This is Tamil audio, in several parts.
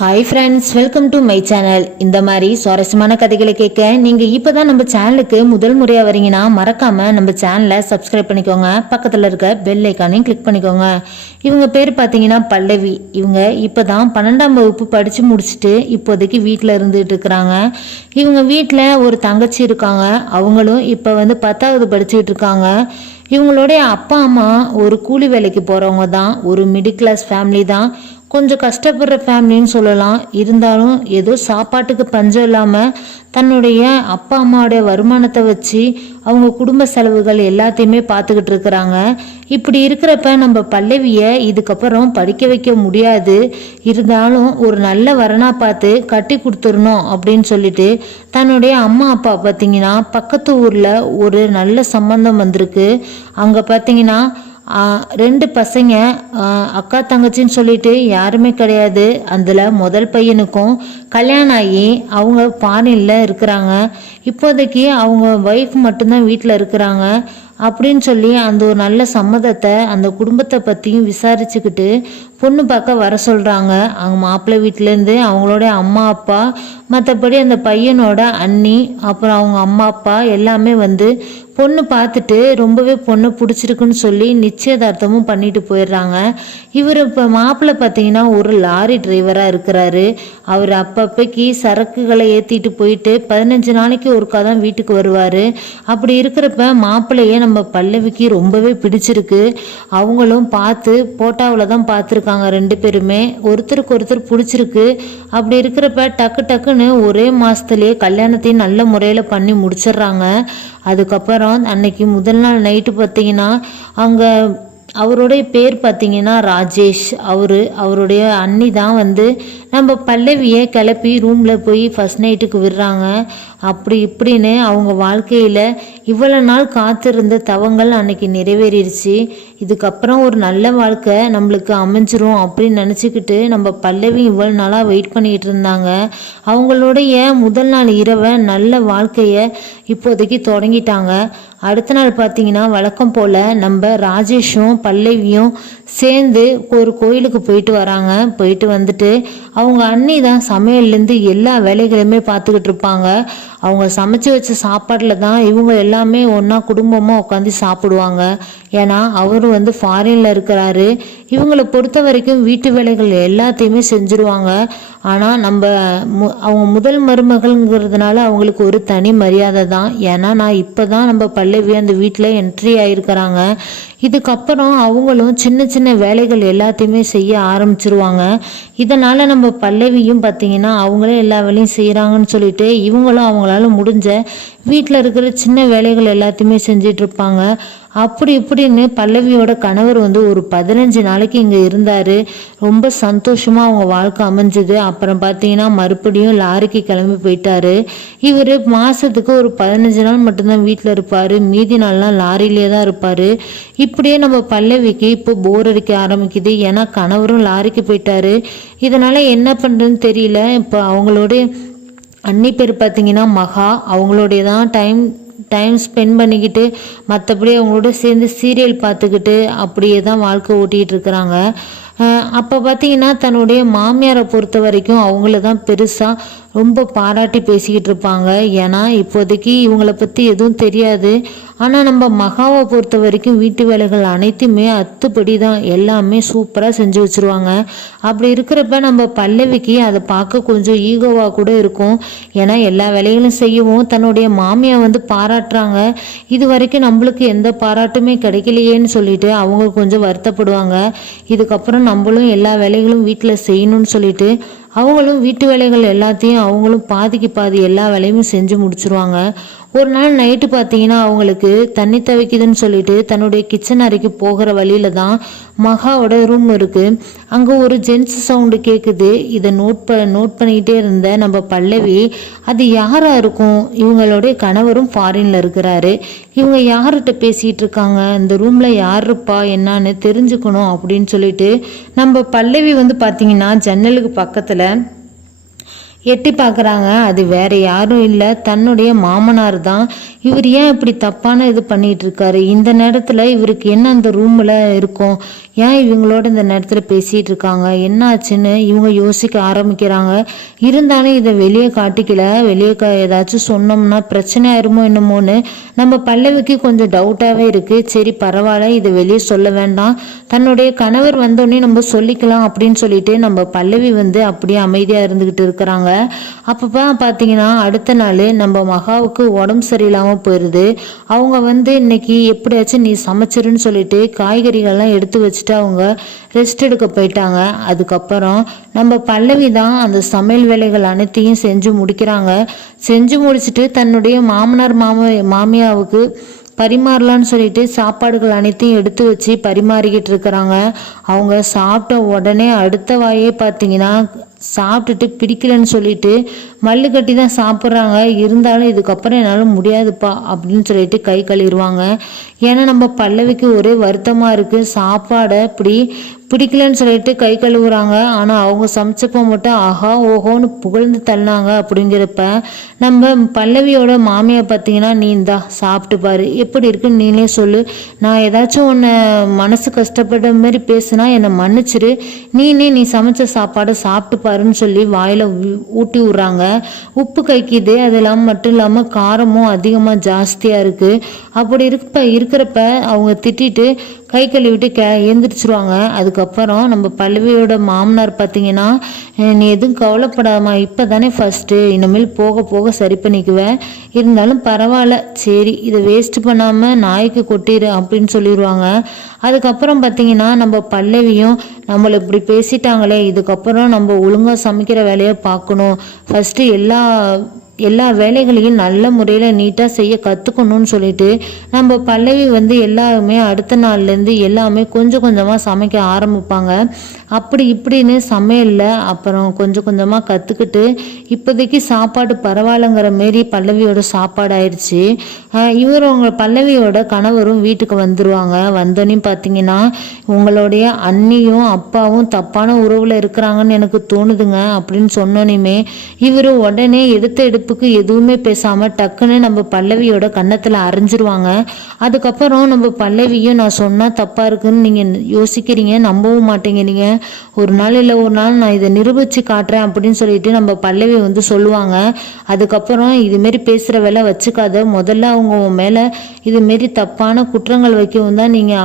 Hi friends, welcome to my channel. இந்த மாதிரி சுவாரஸ்யமான கதைகளை கேட்க நீங்கள் இப்போ தான் நம்ம சேனலுக்கு முதல் முறையாக வரீங்கன்னா மறக்காமல் நம்ம சேனலை சப்ஸ்கிரைப் பண்ணிக்கோங்க. பக்கத்தில் இருக்க பெல் ஐக்கானையும் கிளிக் பண்ணிக்கோங்க. இவங்க பேர் பார்த்தீங்கன்னா பல்லவி. இவங்க இப்போ தான் 12ஆம் வகுப்பு படித்து முடிச்சுட்டு இப்போதைக்கு வீட்டில் இருந்துகிட்டு இருக்கிறாங்க. இவங்க வீட்டில் ஒரு தங்கச்சி இருக்காங்க. அவங்களும் இப்போ 10வது படிச்சுக்கிட்டு இருக்காங்க. இவங்களுடைய அப்பா அம்மா ஒரு கூலி வேலைக்கு போகிறவங்க தான். ஒரு மிடில் கிளாஸ் ஃபேமிலி தான். கொஞ்சம் கஷ்டப்படுற ஃபேமிலின்னு சொல்லலாம். இருந்தாலும் ஏதோ சாப்பாட்டுக்கு பஞ்சம் இல்லாமல் தன்னுடைய அப்பா அம்மாவுடைய வருமானத்தை வச்சு அவங்க குடும்ப செலவுகள் எல்லாத்தையுமே பார்த்துக்கிட்டு இருக்கிறாங்க. இப்படி இருக்கிறப்ப நம்ம பல்லவியை இதுக்கப்புறம் படிக்க வைக்க முடியாது. இருந்தாலும் ஒரு நல்ல வரனா பார்த்து கட்டி கொடுத்துடணும் அப்படின்னு சொல்லிட்டு தன்னுடைய அம்மா அப்பா பார்த்தீங்கன்னா பக்கத்து ஊரில் ஒரு நல்ல சம்பந்தம் வந்திருக்கு. அங்கே பார்த்தீங்கன்னா 2 பசங்க, அக்கா தங்கச்சின்னு சொல்லிட்டு யாருமே கிடையாது. அதில் முதல் பையனுக்கும் கல்யாணம் ஆகி அவங்க ஃபாரின்ல இருக்கிறாங்க. இப்போதைக்கு அவங்க ஒய்ஃப் மட்டும்தான் வீட்டில் இருக்கிறாங்க அப்படின்னு சொல்லி அந்த ஒரு நல்ல சம்மதத்தை அந்த குடும்பத்தை பற்றியும் விசாரிச்சுக்கிட்டு பொண்ணு பார்க்க வர சொல்கிறாங்க. அவங்க மாப்பிள்ளை வீட்டிலேருந்து அவங்களோட அம்மா அப்பா, மற்றபடி அந்த பையனோட அண்ணி, அப்புறம் அவங்க அம்மா அப்பா எல்லாமே பொண்ணு பார்த்துட்டு ரொம்பவே பொண்ணு பிடிச்சிருக்குன்னு சொல்லி நிச்சயதார்த்தமும் பண்ணிட்டு போயிடுறாங்க. இவர் இப்போ மாப்பிள்ளை பார்த்தீங்கன்னா ஒரு லாரி டிரைவராக இருக்கிறாரு. அவர் அப்பப்போக்கி சரக்குகளை ஏற்றிட்டு போயிட்டு 15 நாளைக்கு ஒருக்கா தான் வீட்டுக்கு வருவார். அப்படி இருக்கிறப்ப மாப்பிள்ளையே நம்ம பல்லவிக்கு ரொம்பவே பிடிச்சிருக்கு. அவங்களும் பார்த்து போட்டாவில் தான் பார்த்துருக்காங்க. 2 பேருமே ஒருத்தருக்கு ஒருத்தர் பிடிச்சிருக்கு. அப்படி இருக்கிறப்ப டக்கு டக்குன்னு ஒரே மாதத்துலேயே கல்யாணத்தையும் நல்ல முறையில் பண்ணி முடிச்சிடுறாங்க. அதுக்கப்புறம் அன்னைக்கு முதல் நாள் நைட்டு பார்த்தீங்கன்னா அங்கே அவருடைய பேர் பார்த்தீங்கன்னா ராஜேஷ். அவருடைய அண்ணி தான் நம்ம பல்லவியை கிளப்பி ரூமில் போய் ஃபஸ்ட் நைட்டுக்கு விடுறாங்க. அப்படி இப்படின்னு அவங்க வாழ்க்கையில் இவ்வளோ நாள் காத்திருந்த தவங்கள் அன்னைக்கு நிறைவேறிடுச்சு. இதுக்கப்புறம் ஒரு நல்ல வாழ்க்கை நம்மளுக்கு அமைஞ்சிரும் அப்படின்னு நினச்சிக்கிட்டு நம்ம பல்லவி இவ்வளோ நாளாக வெயிட் பண்ணிக்கிட்டு இருந்தாங்க. அவங்களுடைய முதல் நாள் இரவை நல்ல வாழ்க்கையை இப்போதைக்கு தொடங்கிட்டாங்க. அடுத்த நாள் பார்த்தீங்கன்னா வழக்கம் போல் நம்ம ராஜேஷும் பல்லவியும் சேர்ந்து ஒரு கோயிலுக்கு போயிட்டு வராங்க. போயிட்டு வந்துட்டு அவங்க அண்ணி தான் சமையல்லேருந்து எல்லா வேலைகளுமே பார்த்துக்கிட்டு இருப்பாங்க. அவங்க சமைச்சு வச்ச சாப்பாட்டில் தான் இவங்க எல்லாமே ஒன்றா குடும்பமாக உட்காந்து சாப்பிடுவாங்க. ஏன்னா அவரும் ஃபாரினில் இருக்கிறாரு. இவங்களை பொறுத்த வரைக்கும் வீட்டு வேலைகள் எல்லாத்தையுமே செஞ்சுருவாங்க. ஆனால் அவங்க முதல் மருமகள்ங்கிறதுனால அவங்களுக்கு ஒரு தனி மரியாதை தான். ஏன்னா நான் இப்போ தான் நம்ம பல்லவி அந்த வீட்டில் என்ட்ரி ஆகிருக்கிறாங்க. இதுக்கப்புறம் அவங்களும் சின்ன சின்ன வேலைகள் எல்லாத்தையுமே செய்ய ஆரம்பிச்சிருவாங்க. இதனால் நம்ம பல்லவியும் பார்த்தீங்கன்னா அவங்களே எல்லா வேலையும் செய்கிறாங்கன்னு சொல்லிட்டு இவங்களும் அவங்களால முடிஞ்ச வீட்டில் இருக்கிற சின்ன வேலைகள் எல்லாத்தையுமே செஞ்சிட்டு இருப்பாங்க. அப்படி இப்படின்னு பல்லவியோட கணவர் ஒரு 15 நாளைக்கு இங்கே இருந்தார். ரொம்ப சந்தோஷமாக அவங்க வாழ்க்கை அமைஞ்சுது. அப்புறம் பார்த்தீங்கன்னா மறுபடியும் லாரிக்கு கிளம்பி போயிட்டாரு. இவர் மாதத்துக்கு ஒரு 15 நாள் மட்டும்தான் வீட்டில் இருப்பார். மீதி நாள்லாம் லாரியிலே தான் இருப்பார். இப்படியே நம்ம பல்லவிக்கு இப்போ போர் அடிக்க ஆரம்பிக்குது. ஏன்னா கணவரும் லாரிக்கு போயிட்டாரு. இதனால் என்ன பண்ணுறதுன்னு தெரியல. இப்போ அவங்களுடைய அண்ணி பேர் பார்த்தீங்கன்னா மகா. அவங்களுடைய தான் டைம் ஸ்பெண்ட் பண்ணிக்கிட்டு மற்றபடி அவங்களோட சேர்ந்து சீரியல் பார்த்துக்கிட்டு அப்படியே தான் வாழ்க்கை ஓட்டிகிட்டு இருக்கிறாங்க. அப்போ பார்த்தீங்கன்னா தன்னுடைய மாமியாரை பொறுத்த வரைக்கும் அவங்கள தான் பெருசாக ரொம்ப பாராட்டி பேசிக்கிட்டு இருப்பாங்க. ஏன்னா இப்போதைக்கு இவங்களை பற்றி எதுவும் தெரியாது. ஆனால் நம்ம மகாவை பொறுத்த வரைக்கும் வீட்டு வேலைகள் அனைத்துமே அத்துப்படி தான், எல்லாமே சூப்பராக செஞ்சு வச்சுருவாங்க. அப்படி இருக்கிறப்ப நம்ம பல்லவிக்கு அதை பார்க்க கொஞ்சம் ஈகோவாக கூட இருக்கும். ஏன்னா எல்லா வேலைகளும் செய்யவும் தன்னுடைய மாமியை பாராட்டுறாங்க. இது வரைக்கும் நம்மளுக்கு எந்த பாராட்டுமே கிடைக்கலையேன்னு சொல்லிட்டு அவங்க கொஞ்சம் வருத்தப்படுவாங்க. இதுக்கப்புறம் நம்மளும் எல்லா வேலைகளும் வீட்டில் செய்யணும்னு சொல்லிட்டு அவங்களும் வீட்டு வேலைகள் எல்லாத்தையும் அவங்களும் பாதிக்கு பாதி எல்லா வேலையும் செஞ்சு முடிச்சிருவாங்க. ஒரு நாள் நைட்டு பார்த்தீங்கன்னா அவங்களுக்கு தண்ணி துவைக்குதுன்னு சொல்லிட்டு தன்னுடைய கிச்சன் அறைக்கு போகிற வழியில தான் மகாவோட ரூம் இருக்கு. அங்கே ஒரு ஜென்ஸ் சவுண்டு கேட்குது. இதை நோட் பண்ணிக்கிட்டே இருந்த நம்ம பல்லவி அது யாரா இருக்கும், இவங்களுடைய கணவரும் ஃபாரின்ல இருக்கிறாரு, இவங்க யார்கிட்ட பேசிட்டு இருக்காங்க, இந்த ரூம்ல யார் இருப்பா என்னன்னு தெரிஞ்சுக்கணும் அப்படின்னு சொல்லிட்டு நம்ம பல்லவி பார்த்தீங்கன்னா ஜன்னலுக்கு பக்கத்துல எட்டி பார்க்குறாங்க. அது வேற யாரும் இல்லை, தன்னுடைய மாமனார் தான். இவர் ஏன் இப்படி தப்பான இது பண்ணிட்டு இருக்காரு, இந்த நேரத்தில் இவருக்கு என்ன அந்த ரூமில் இருக்கும், ஏன் இவங்களோட இந்த நேரத்தில் பேசிகிட்டு இருக்காங்க, என்ன ஆச்சுன்னு இவங்க யோசிக்க ஆரம்பிக்கிறாங்க. இருந்தாலும் இதை வெளியே காட்டிக்கல, வெளியே ஏதாச்சும் சொன்னோம்னா பிரச்சனை ஆயிருமோ என்னமோன்னு நம்ம பல்லவிக்கு கொஞ்சம் டவுட்டாகவே இருக்குது. சரி பரவாயில்ல, இதை வெளியே சொல்ல வேண்டாம், தன்னுடைய கணவர் வந்தோடனே நம்ம சொல்லிக்கலாம் அப்படின்னு சொல்லிட்டு நம்ம பல்லவி வந்து அப்படியே அமைதியாக இருந்துக்கிட்டு இருக்கிறாங்க. அப்பப்போ பார்த்தீங்கன்னா அடுத்த நாள் நம்ம மகாவுக்கு உடம்பு சரியில்லாமல் போயிடுது. அவங்க வந்து இன்னைக்கு எப்படியாச்சும் நீ சமைச்சிருன்னு சொல்லிட்டு காய்கறிகள்லாம் எடுத்து வச்சுட்டு அவங்க ரெஸ்ட் எடுக்க போயிட்டாங்க. அதுக்கப்புறம் நம்ம பல்லவி தான் அந்த சமையல் வேலைகள் அனைத்தையும் செஞ்சு முடிக்கிறாங்க. செஞ்சு முடிச்சுட்டு தன்னுடைய மாமனார் மாமியாவுக்கு பரிமாறலான்னு சொல்லிட்டு சாப்பாடுகள் அனைத்தையும் எடுத்து வச்சு பரிமாறிக்கிட்டு இருக்கிறாங்க. அவங்க சாப்பிட்ட உடனே அடுத்த வாயே பார்த்தீங்கன்னா சாப்பிட்டுட்டு பிடிக்கலன்னு சொல்லிட்டு மல்லு கட்டி தான் சாப்பிட்றாங்க. இருந்தாலும் இதுக்கப்புறம் என்னால் முடியாதுப்பா அப்படின்னு சொல்லிட்டு கை கழுவிடுவாங்க. ஏன்னா நம்ம பல்லவிக்கு ஒரே வருத்தமாக இருக்குது, சாப்பாடை பிடிக்கலன்னு சொல்லிட்டு கை கழுவுறாங்க. ஆனால் அவங்க சமைச்சப்போ மட்டும் ஆஹா ஓஹோன்னு புகழ்ந்து தள்ளினாங்க. அப்படிங்கிறப்ப நம்ம பல்லவியோட மாமியை பார்த்தீங்கன்னா நீ இந்தா சாப்பிட்டு பாரு, எப்படி இருக்குன்னு நீனே சொல்லு, நான் ஏதாச்சும் உன்னை மனசு கஷ்டப்பட்ட மாதிரி பேசுனா என்னை மன்னிச்சிரு, நீ சமைச்ச சாப்பாடை சாப்பிட்டு பாருன்னு சொல்லி வாயில் ஊட்டி விட்றாங்க. உப்பு கைக்குது, அது மட்டும் இல்லாமல் காரமும் அதிகமாக ஜாஸ்தியாக இருக்குது. அப்படி இருக்கிறப்ப அவங்க திட்டிட்டு கை கழுவிட்டு எழுந்திரிச்சிருவாங்க. அதுக்கப்புறம் நம்ம பல்லவியோட மாமனார் பார்த்தீங்கன்னா நீ எதுவும் கவலைப்படாமா, இப்போ தானே ஃபஸ்ட்டு, இனிமேல் போக போக சரி பண்ணிக்குவேன், இருந்தாலும் பரவாயில்ல, சரி இதை வேஸ்ட் பண்ணாமல் நாய்க்கு கொட்டிடு அப்படின்னு சொல்லிடுவாங்க. அதுக்கப்புறம் பார்த்தீங்கன்னா நம்ம பல்லவியும் நம்மளை இப்படி பேசிட்டாங்களே, இதுக்கப்புறம் நம்ம ஒழுங்காக சமைக்கிற வேலையை பார்க்கணும், ஃபஸ்ட்டு எல்லா வேலைகளையும் நல்ல முறையில் நீட்டாக செய்ய கற்றுக்கணும்னு சொல்லிட்டு நம்ம பல்லவி வந்து எல்லாருமே அடுத்த நாள்லேருந்து எல்லாமே கொஞ்சம் கொஞ்சமாக சமைக்க ஆரம்பிப்பாங்க. அப்படி இப்படின்னு சமையலில் அப்புறம் கொஞ்சம் கொஞ்சமாக கற்றுக்கிட்டு இப்போதைக்கு சாப்பாடு பரவாயில்லைங்கிற மாரி பல்லவியோட சாப்பாடு ஆயிடுச்சு. உங்கள் பல்லவியோட கணவரும் வீட்டுக்கு வந்துடுவாங்க. வந்தோடனே பார்த்தீங்கன்னா உங்களுடைய அண்ணியும் அப்பாவும் தப்பான உறவில் இருக்கிறாங்கன்னு எனக்கு தோணுதுங்க அப்படின்னு சொன்னோன்னே இவர் உடனே எடுப்புக்கு எதுவுமே பேசாமல் டக்குன்னு நம்ம பல்லவியோட கன்னத்தில் அரைஞ்சிருவாங்க. அதுக்கப்புறம் நம்ம பல்லவியும் நான் சொன்னால் தப்பாக இருக்குன்னு நீங்கள் யோசிக்கிறீங்க, நம்பவும் மாட்டேங்கிறீங்க, ஒரு நாள் இல்லை ஒரு நாள் நான் இதை நிரூபித்து காட்டுறேன் அப்படின்னு சொல்லிட்டு நம்ம பல்லவி வந்து சொல்லுவாங்க. அதுக்கப்புறம் இதுமாரி பேசுகிற வேலை வச்சுக்காத, முதல்ல அவங்க மேலே இதுமாரி தப்பான குற்றங்கள் வைக்கவும் தான் நீங்கள்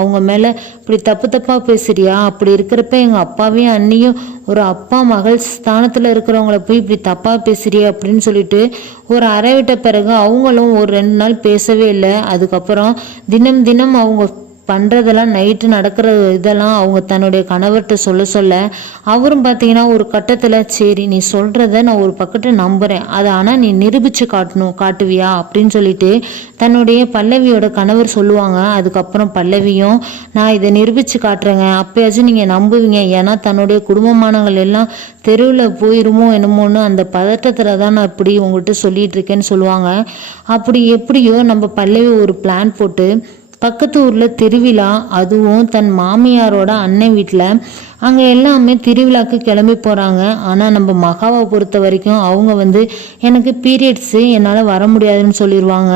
அவங்க மேலே இப்படி தப்பாக பேசுறியா, அப்படி இருக்கிறப்ப எங்கள் அப்பாவையும் அண்ணியும் ஒரு அப்பா மகள் ஸ்தானத்தில் இருக்கிறவங்கள போய் இப்படி தப்பாக பேசுறியா அப்படின்னு சொல்லிட்டு ஒரு அறை விட்ட பிறகு அவங்களும் ஒரு 2 நாள் பேசவே இல்லை. அதுக்கப்புறம் தினம் அவங்க பண்ணுறதெல்லாம் நைட்டு நடக்கிற இதெல்லாம் அவங்க தன்னுடைய கணவர்கிட்ட சொல்ல அவரும் பார்த்தீங்கன்னா ஒரு கட்டத்தில் சரி நீ சொல்கிறத நான் ஒரு பக்கத்தை நம்புகிறேன், அதை ஆனால் நீ நிரூபித்து காட்டுவியா அப்படின்னு சொல்லிட்டு தன்னுடைய பல்லவியோட கணவர் சொல்லுவாங்க. அதுக்கப்புறம் பல்லவியும் நான் இதை நிரூபித்து காட்டுறேங்க, அப்பயாச்சும் நீங்கள் நம்புவீங்க, ஏன்னா தன்னுடைய குடும்பமானங்கள் எல்லாம் தெருவில் போயிருமோ என்னமோன்னு அந்த பதட்டத்தில் தான் நான் இப்படி உங்கள்கிட்ட சொல்லிட்டு இருக்கேன்னு சொல்லுவாங்க. அப்படி எப்படியோ நம்ம பல்லவி ஒரு பிளான் போட்டு பக்கத்து ஊரில் திருவிழா, அதுவும் தன் மாமியாரோட அண்ணன் வீட்டில், அங்கே எல்லாமே திருவிழாக்கு கிளம்பி போகிறாங்க. ஆனால் நம்ம மகாவை பொறுத்த வரைக்கும் அவங்க வந்து எனக்கு பீரியட்ஸு, என்னால் வர முடியாதுன்னு சொல்லிடுவாங்க.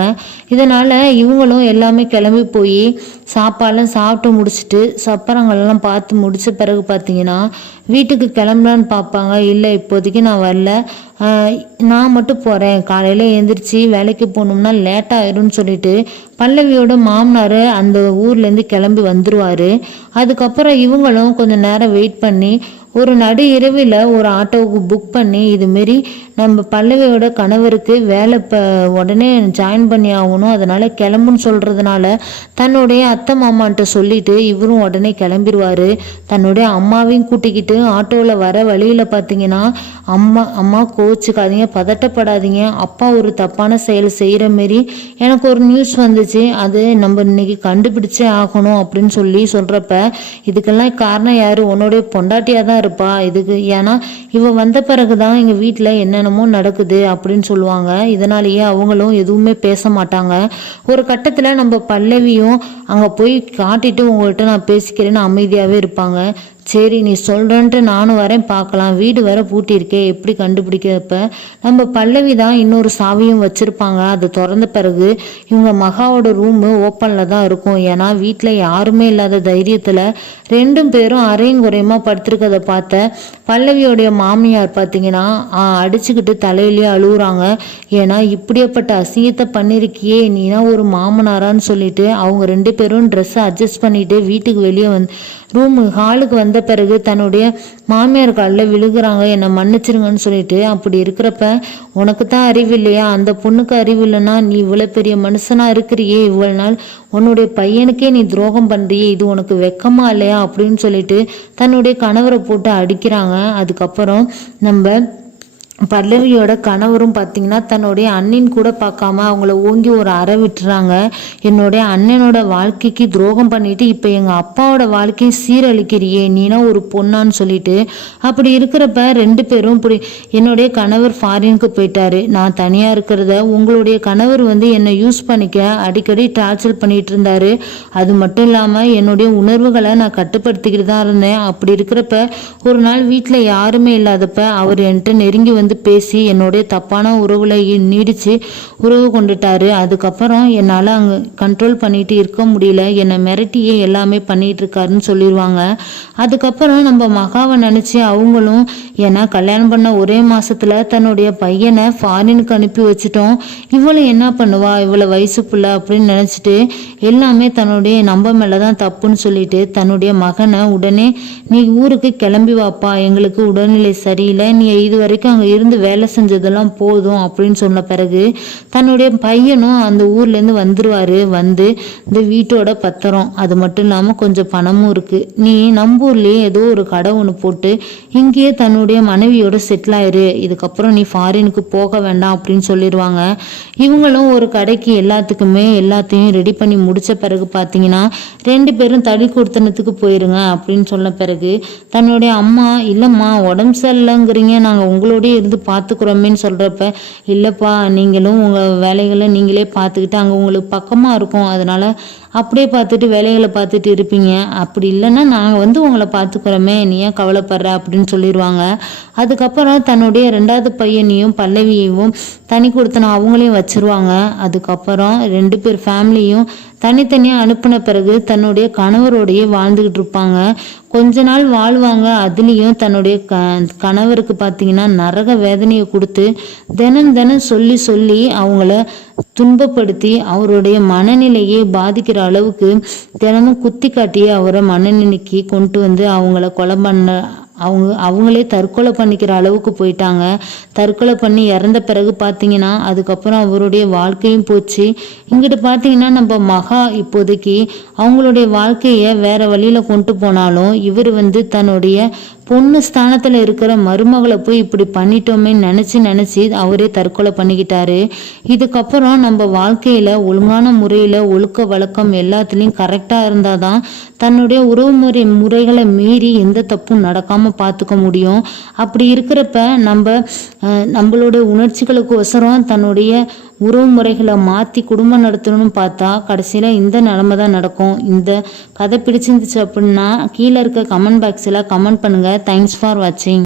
இதனால் இவங்களும் எல்லாமே கிளம்பி போய் சாப்பாடெல்லாம் சாப்பிட்டு முடிச்சுட்டு சப்பரங்கள்லாம் பார்த்து முடித்த பிறகு பார்த்தீங்கன்னா வீட்டுக்கு கிளம்பலான்னு பார்ப்பாங்க. இல்லை இப்போதைக்கு நான் வரல, நான் மட்டும் போகிறேன், காலையில் எழுந்திரிச்சு வேலைக்கு போகணும்னா லேட்டாகிடும்னு சொல்லிட்டு பல்லவியோட மாமனார் அந்த ஊர்லேருந்து கிளம்பி வந்துடுவார். அதுக்கப்புறம் இவங்களும் கொஞ்சம் நேரம் வெயிட் பண்ணி ஒரு நடு இரவில் ஒரு ஆட்டோவுக்கு புக் பண்ணி இதுமாரி நம்ம பல்லவியோட கணவருக்கு வேலை உடனே ஜாயின் பண்ணி ஆகணும், அதனால் கிளம்புன்னு சொல்கிறதுனால தன்னுடைய அத்தை மாமான்ட்ட சொல்லிட்டு இவரும் உடனே கிளம்பிடுவார். தன்னுடைய அம்மாவையும் கூட்டிக்கிட்டு ஆட்டோவில் வர வழியில் பார்த்தீங்கன்னா அம்மா கோச்சிக்காதீங்க, பதட்டப்படாதீங்க, அப்பா ஒரு தப்பான செயல் செய்கிற மாரி எனக்கு ஒரு நியூஸ் வந்துச்சு, அது நம்ம இன்னைக்கு கண்டுபிடிச்சே ஆகணும் அப்படின்னு சொல்கிறப்ப இதுக்கெல்லாம் காரணம் யார், உன்னுடைய பொண்டாட்டியாக தான் இருப்பா இதுக்கு, ஏன்னா இவ வந்த பிறகுதான் எங்கள் வீட்டில் என்னென்னமோ நடக்குது அப்படின்னு சொல்லுவாங்க. இதனாலேயே அவங்களும் எதுவுமே பேச மாட்டாங்க. ஒரு கட்டத்தில் நம்ம பல்லவியும் அங்கே போய் காட்டிட்டு உங்கள்கிட்ட நான் பேசிக்கிறேன்னு அமைதியாகவே இருப்பாங்க. சரி நீ சொல்கிறன்ட்டு நானும் வரேன், பார்க்கலாம். வீடு வேற பூட்டியிருக்கே, எப்படி கண்டுபிடிக்கிறப்ப நம்ம பல்லவி தான் இன்னொரு சாவியும் வச்சுருப்பாங்க. அது திறந்த பிறகு இவங்க மகாவோட ரூமு ஓப்பனில் தான் இருக்கும். ஏன்னா வீட்டில் யாருமே இல்லாத தைரியத்தில் 2 பேரும் அரையும் குறையுமா படுத்திருக்கதை பார்த்த பல்லவியோடைய மாமியார் பார்த்தீங்கன்னா அடிச்சுக்கிட்டு தலையிலேயே அழுகுறாங்க. ஏன்னா இப்படியேப்பட்ட அசிங்கத்தை பண்ணியிருக்கியே, நீனா ஒரு மாமனாரான்னு சொல்லிட்டு அவங்க 2 பேரும் ட்ரெஸ்ஸை அட்ஜஸ்ட் பண்ணிட்டு வீட்டுக்கு வெளியே ஹாலுக்கு வந்த பிறகு தன்னுடைய மாமியார் காலில் விழுகுறாங்க, என்னை மன்னிச்சிருங்கன்னு சொல்லிட்டு. அப்படி இருக்கிறப்ப உனக்கு தான் அறிவு இல்லையா, அந்த பொண்ணுக்கு அறிவு இல்லைன்னா நீ இவ்வளோ பெரிய மனுஷனா இருக்கிறியே, இவ்வளோ நாள் உன்னுடைய பையனுக்கே நீ துரோகம் பண்றியே, இது உனக்கு வெக்கமா இல்லையா அப்படின்னு சொல்லிட்டு தன்னுடைய கணவரை போட்டு அடிக்கிறாங்க. அதுக்கப்புறம் நம்ம பல்லவியோட கணவரும் பார்த்தீங்கன்னா தன்னுடைய அண்ணின் கூட பார்க்காம அவங்கள ஓங்கி ஒரு அறை விட்டுறாங்க. என்னுடைய அண்ணனோட வாழ்க்கைக்கு துரோகம் பண்ணிட்டு இப்போ எங்கள் அப்பாவோட வாழ்க்கையை சீரழிக்கிறியே, நீனா ஒரு பொண்ணான்னு சொல்லிட்டு. அப்படி இருக்கிறப்ப 2 பேரும் இப்படி என்னுடைய கணவர் ஃபாரினுக்கு போயிட்டாரு, நான் தனியாக இருக்கிறத உங்களுடைய கணவர் என்னை யூஸ் பண்ணிக்க அடிக்கடி டார்ச்சர் பண்ணிட்டு இருந்தாரு. அது மட்டும் இல்லாமல் என்னுடைய உணர்வுகளை நான் கட்டுப்படுத்திக்கிட்டு தான் இருந்தேன். அப்படி இருக்கிறப்ப ஒரு நாள் வீட்டில் யாருமே இல்லாதப்ப அவர் என்கிட்ட நெருங்கி பேசி என்னுடைய தப்பான உறவுல நீடிச்சு உறவு கொண்டுட்டாரு. அதுக்கப்புறம் என்னால் அங்கே கண்ட்ரோல் பண்ணிட்டு இருக்க முடியல, என்னை மிரட்டியே எல்லாமே பண்ணிட்டு இருக்காருன்னு சொல்லிடுவாங்க. அதுக்கப்புறம் நம்ம மகாவை நினச்சி அவங்களும் ஏன்னா கல்யாணம் பண்ண ஒரே மாசத்துல தன்னுடைய பையனை ஃபாரினுக்கு அனுப்பி வச்சுட்டோம், இவ்வளோ என்ன பண்ணுவா, இவ்வளோ வயசு பிள்ளை அப்படின்னு நினச்சிட்டு எல்லாமே தன்னுடைய நம்ம மேலதான் தப்புன்னு சொல்லிட்டு தன்னுடைய மகனை உடனே நீ ஊருக்கு கிளம்பி வாப்பா, எங்களுக்கு உடல்நிலை சரியில்லை, நீ இது வரைக்கும் அங்கே இருந்து வேலை செஞ்சதெல்லாம் போதும் அப்படின்னு சொன்ன பிறகு தன்னுடைய பையனும் அந்த ஊர்லேருந்து வந்துருவாரு. இந்த வீட்டோட பத்திரம் அது மட்டும் இல்லாமல் கொஞ்சம் பணமும் இருக்கு, நீ நம்பூர்லேயே ஏதோ ஒரு கடை ஒன்று போட்டு இங்கேயே தன்னுடைய மனைவியோட செட்டில் ஆயிரு, இதுக்கப்புறம் நீ ஃபாரினுக்கு போக வேண்டாம் அப்படின்னு சொல்லிடுவாங்க. இவங்களும் ஒரு கடைக்கு எல்லாத்தையும் ரெடி பண்ணி முடிச்ச பிறகு பார்த்தீங்கன்னா 2 பேரும் தடி கொடுத்தனத்துக்கு போயிருங்க அப்படின்னு சொன்ன பிறகு தன்னுடைய அம்மா இல்லைம்மா உடம்பு சரியில்லைங்கிறீங்க, நாங்கள் உங்களோடய இருந்து பார்த்துக்குறோமேன்னு சொல்கிறப்ப இல்லைப்பா நீங்களும் உங்கள் வேலைகளை நீங்களே பார்த்துக்கிட்டு அங்கே உங்களுக்கு பக்கமாக இருக்கும், அதனால் அப்படியே பார்த்துட்டு வேலைகளை பார்த்துட்டு இருப்பீங்க, அப்படி இல்லைன்னா நாங்கள் உங்களை பார்த்துக்குறோமே, நீ ஏன் கவலைப்படுற அப்படின்னு சொல்லிடுவாங்க. அதுக்கப்புறம் தன்னுடைய 2வது பையனையும் பல்லவியையும் தனி கொடுத்தன அவங்களையும் வச்சிருவாங்க. அதுக்கப்புறம் 2 பேர் ஃபேமிலியும் தனித்தனியாக அனுப்பின பிறகு தன்னுடைய கணவரோடையே வாழ்ந்துக்கிட்டு இருப்பாங்க. கொஞ்ச நாள் வாழ்வாங்க. அதுலேயும் தன்னுடைய கணவருக்கு பார்த்தீங்கன்னா நரக வேதனையை கொடுத்து தினம் சொல்லி அவங்கள துன்பப்படுத்தி அவருடைய மனநிலையை பாதிக்கிற அளவுக்கு தினமும் குத்தி காட்டி அவரை மனநிலைக்கு கொண்டு அவங்கள கொலை பண்ண அவங்களே தற்கொலை பண்ணிக்கிற அளவுக்கு போயிட்டாங்க. தற்கொலை பண்ணி இறந்த பிறகு பார்த்தீங்கன்னா அதுக்கப்புறம் அவருடைய வாழ்க்கையும் போச்சு. இங்கிட்டு பார்த்தீங்கன்னா நம்ம மகா இப்போதைக்கு அவங்களுடைய வாழ்க்கையை வேற வழியில கொண்டு போனாலும் இவர் தன்னுடைய பொண்ணு ஸ்தானத்தில் இருக்கிற மருமகளை போய் இப்படி பண்ணிட்டோமே நினச்சி அவரே தற்கொலை பண்ணிக்கிட்டாரு. இதுக்கப்புறம் நம்ம வாழ்க்கையில் ஒழுங்கான முறையில் ஒழுக்க வழக்கம் எல்லாத்துலேயும் கரெக்டாக இருந்தால் தான் தன்னுடைய உறவு முறைகளை மீறி எந்த தப்பும் நடக்காமல் பார்த்துக்க முடியும். அப்படி இருக்கிறப்ப நம்மளுடைய உணர்ச்சிகளுக்கு ஒசரம் தன்னுடைய உறவு முறைகளை மாற்றி குடும்பம் நடத்தணும்னு பார்த்தா கடைசியில் இந்த நிலைமை தான் நடக்கும். இந்த கதை பிடிச்சிருந்துச்சு அப்படின்னா கீழே இருக்க கமெண்ட் பாக்ஸில் கமெண்ட் பண்ணுங்கள். தேங்க்ஸ் ஃபார் வாட்சிங்.